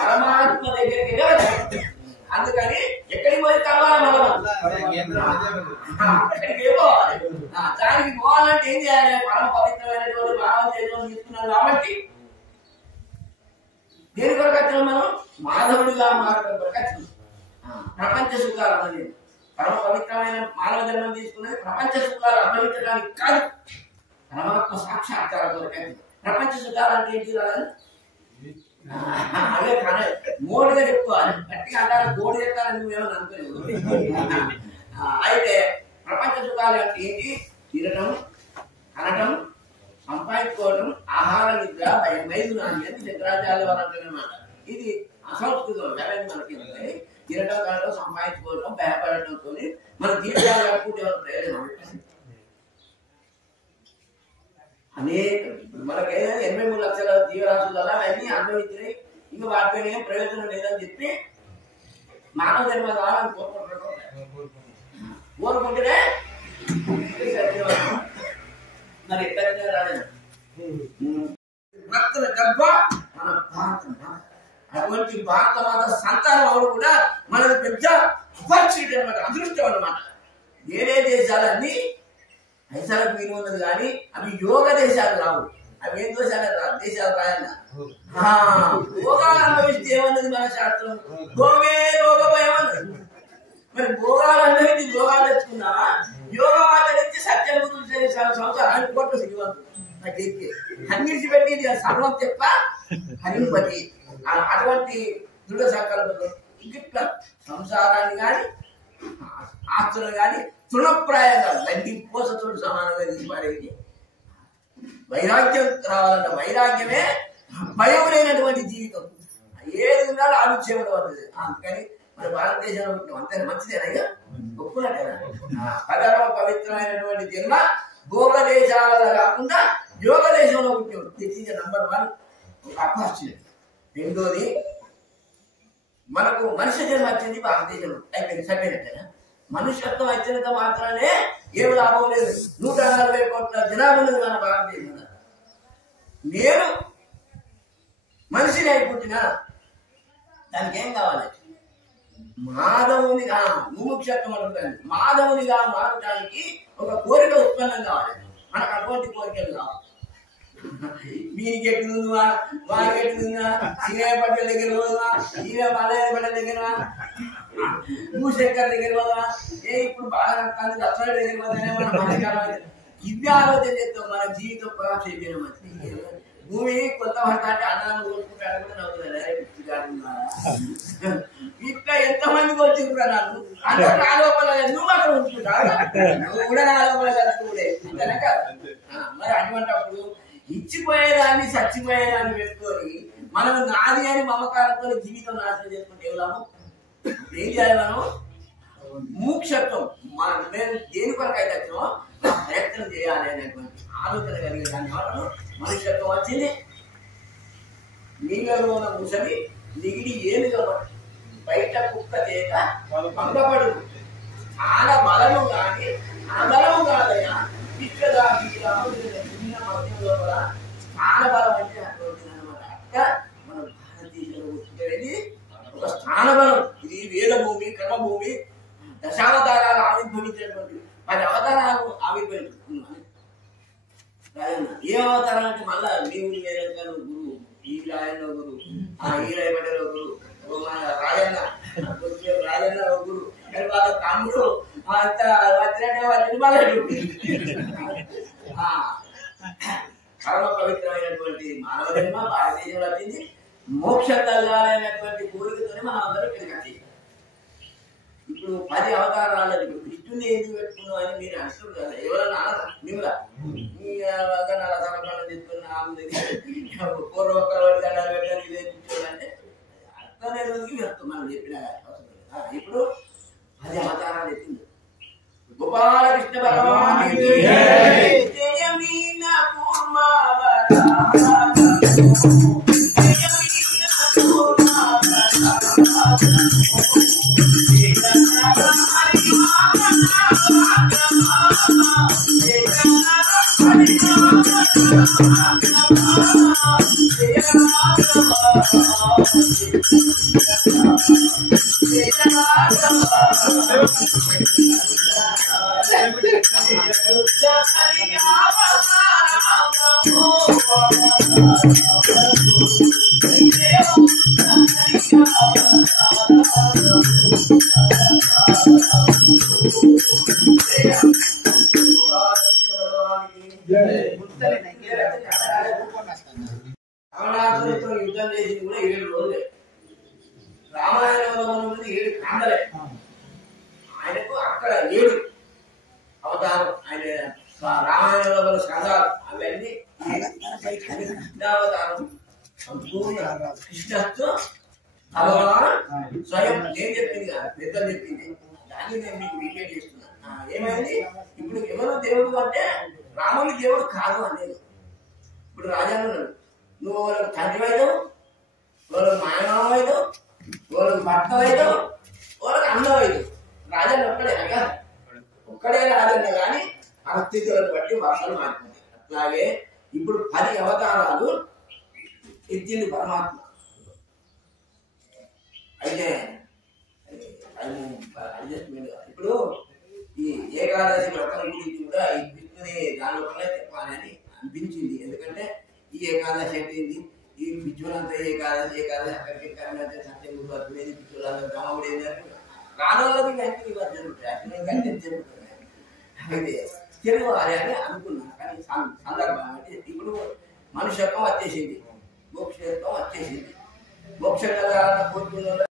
పరమాత్మ దగ్గరికి అందుకని ఎక్కడికి పోయి కలవాలి అక్కడికి పోవాలి. దానికి పోవాలంటే ఏం చేయాలి? పరమ పవిత్రమైనటువంటి భావం తీసుకున్నాం కాబట్టి దేని కొరకు వచ్చినాం? మనం మాధవుడిగా మారడం కొరకు వచ్చినాం. ప్రపంచ సుఖాలు అన్నది పరమ పవిత్రమైన మానవ జన్మం తీసుకున్నది ప్రపంచ సుఖాలు అనుభవించడానికి కాదు, పరమాత్మ సాక్షాత్కారం కొరకు. ప్రపంచ సుఖాలు అంటే ఏంటి? అదే కానీ మోడుగా చెప్పుకోవాలి, గట్టిగా అంటారా గోడు చెప్తారని నువ్వేమని అనుకోలేదు. అయితే ప్రపంచ సుఖాలు అంటే ఏంటి? తినటం, అనటం, సంపాదించుకోవడం, ఆహార నిద్ర, మైదునాన్ని అని శంకరాచార్య వారు అంటారనమాట. ఇది అసంస్కృతం వేరేది మనకి. తినటం, కనటం, సంపాదించుకోవడం, భయపడటంతో మన జీవితాలు కట్టుకుంటే ప్రయోజనం అనేక. మనకి 83 లక్షల జీవరాశుల అవన్నీ అనుభవించినాయి, ఇంకా వాటిపైన ఏం ప్రయోజనం లేదని చెప్పి మానవ జన్మ కావాలని కోరుకుంటేనే మరి ఎక్కడికి రాలేదు. భక్తుల గర్భ మన భారత మాత. అటువంటి భారత మాత సంతానం అవడం కూడా మనది పెద్ద అపార్చునిటీ అనమాట, అదృష్టం అనమాట. వేరే దేశాలన్నీ దేశాలకు విని ఉన్నది కానీ అవి యోగ దేశాలు కావు. అవి ఏం దేశాలు రాయన్నా భోగాలు అనుభవిస్తే ఏమన్నది మన శాస్త్రం? భోగే రోగ భయం అన్నది. మరి భోగాలు అనుభవించి యోగాలు తెచ్చుకున్నావా? యోగం ఆచరించి సత్యం గురించి సంవత్సరానికి కొట్టు శ్రీవంతుడు నాకు ఎక్కి అన్నిటి పెట్టి సర్వం చెప్ప హరిపతి. అటువంటి దృఢ సంకల్పంలో ఇట్లా సంసారాన్ని కానీ ఆస్తులు కానీ తృణప్రాయంగా గడ్డి పోసతో సమానంగా తీసిపారేది. వైరాగ్యం రావాలంట. వైరాగ్యమే భయం లేనటువంటి జీవితం. ఏది ఉండాలో ఆలోచించడం అవుతుంది. అందుకని మన భారతదేశంలో పుట్టిన అంతే మంచిదేనా? ఒప్పునట్టేనా? పదవ పవిత్రమైనటువంటి జన్మ భోగ దేశాలలో కాకుండా యోగ దేశంలో పుట్టిన తెచ్చించే నంబర్ 1 ఒక అపార్చునిటీ. రెండోది మనకు మనిషి జన్మ వచ్చింది భారతదేశంలో, అయిపోయింది, సరిపోయినట్టేనా? మనుష్యత్వం వచ్చినంత మాత్రమే ఏమి లాభం లేదు. 140 కోట్ల జనాభా ఉన్నది మన భారతదేశంలో. నేను మనిషిని అయిపుట్టినా దానికి ఏం కావాలి? మాధవునిగా ముముక్షత్వం అంటుంది. మాధవునిగా మారడానికి ఒక కోరిక ఉత్పన్నం కావాలి. మనకు అటువంటి కోరికలు కావాలి. వీరికి ఎట్లుందా, వారికి ఎట్లుందా, సీనయ్య పట్టెల దగ్గర పోదా, ఈయన బాలయ్య పట్టెల దగ్గర, భూశంకర్ దగ్గర పోదా, ఇప్పుడు బాగా రక్తాన్ని దసరా దగ్గర పోతేనే మన మధ్యకాలం. ఇవి ఆలోచన చేస్తాం. మన జీవితం కొలాప్స్ అయిపోయిన మంచి భూమి కొత్త పడతా అంటే అన్నాన్ని కోరుకుంటాడు కూడా నవ్వుతుంది. ఇట్లా ఎంతమందికి వచ్చింది నాకు అందరూ నా లోపల, నువ్వు మాత్రం ఉంచుకుంటావు, నువ్వు కూడా నా లోపల కలుపుకుంటే కనుక. మరి అటువంటిప్పుడు ఇచ్చిపోయేదాన్ని చచ్చిపోయేదాన్ని పెట్టుకొని మనం నాది అని మమకారంతో జీవితం నాశనం చేసుకుంటే లాభం? ఏం చేయాలి? మనం మోక్షత్వం మేము దేని కొరకు అయితే వచ్చినో ప్రయత్నం చేయాలి అనేటువంటి ఆలోచన కలిగే దాన్ని మనం మనుష్యత్వం వచ్చింది. నీళ్ళలో ఉన్న ముసలి నిగిడి ఏనుగా బయట కుక్క చేత భంగపడు. చాలా బలము కానీ అనబలము కాదయ్యా. చిన్న మధ్యంలో కూడా స్థాన బలం అంటే అటువంటిది అనమాట. అక్కడ మనం భారతదేశంలో కూర్చుంటే ఒక స్థాన బలం. ఇది వేద భూమి, కర్మభూమి, దశావతారాలు ఆవిర్భవించినటువంటి 10 అవతారాలు ఆవిర్భవించుకున్నాను. ఏ అవతారం అంటే మళ్ళా దేవుడి వేరే గురువు, ఈ రాయన్న గురువు, ఈ రాయబడ్డలో గురువు, రాజన్న రాజన్న గురువు, వాళ్ళ తమ్ముడు వచ్చినట్టే వచ్చిన వాళ్ళు. కర్మ పవిత్రమైనటువంటి మానవ జన్మ భారతదేశంలో వచ్చింది. మోక్షం కలగాలనేటువంటి కోరికతోనే మనం అందరూ పెరిగి ఇప్పుడు 10 అవతారాలు. ఇప్పుడు కృష్ణుని ఎందుకు పెట్టుకున్నావు అని మీరు అంటారు కదా. ఎవరన్నా మిమ్మల్ని తీసుకున్న పూర్వ ఒక్కరు దండాలు పెట్టారు ఇదే కూర్చోవాలంటే అర్థమే రోజుకి వెళ్తాం మనం చెప్పిన. ఇప్పుడు 10 అవతారాలు ఎత్తింది. గోపాలకృష్ణ భగవాన్ Jai రావణాసురుడితో యుద్ధం చేసింది కూడా 7 రోజులే. రామాయణంలో 7 కాండలే. ఆయనకు అక్కడ 7 అవతారం. ఆయన రామాయణంలో స్కందాలు అవన్నీ కృష్ణావతారం. సంపూర్ణ కృష్ణతో భగవాన్ స్వయం నేను చెప్పింది కాదు, పెద్దలు చెప్పింది. దాన్ని నేను మీకు రిపీట్ చేస్తున్నా. ఏమైంది ఇప్పుడు ఎవరు దేవుడు అంటే రాముని దేవుడు కాదు అనేది. ఇప్పుడు రాజాను నువ్వు వాళ్ళకి తండ్రి వైద్యం, వాళ్ళకి మాయమామ వైద్యం, వాళ్ళకి భర్త వైద్యం, వాళ్ళకి అన్న వైద్యం. రాజాను ఒక్కడే కదా, ఒక్కడే రాజన్న కానీ పరిస్థితులను బట్టి వర్షాలు మారిపోతాయి. అట్లాగే ఇప్పుడు 10 అవతారాలు ఎత్తింది పరమాత్మ. అయితే అడ్జస్ట్మెంట్ ఇప్పుడు ఈ ఏకాదశి వ్రతం గురించి కూడా ఈ కృష్ణుని దానిలోనే చెప్పాలని అనిపించింది. ఎందుకంటే ఈ ఏకాదశి అంటే ఈ పిచ్చులంతా ఏకాదశి అక్కడికి సత్యం గుర్తులేదు, పిచ్చులంతా గమవుడు ఏంటంటే రానోళ్ళకి వ్యక్తికి జరుగుతాయి, అట్లనే జరుగుతుంది. అయితే తెలియాలి అని అనుకున్నా. కానీ సందర్భం అంటే ఇప్పుడు మనుష్యత్వం వచ్చేసింది, మోక్షత్వం వచ్చేసింది. మోక్ష కదా కోరుకున్న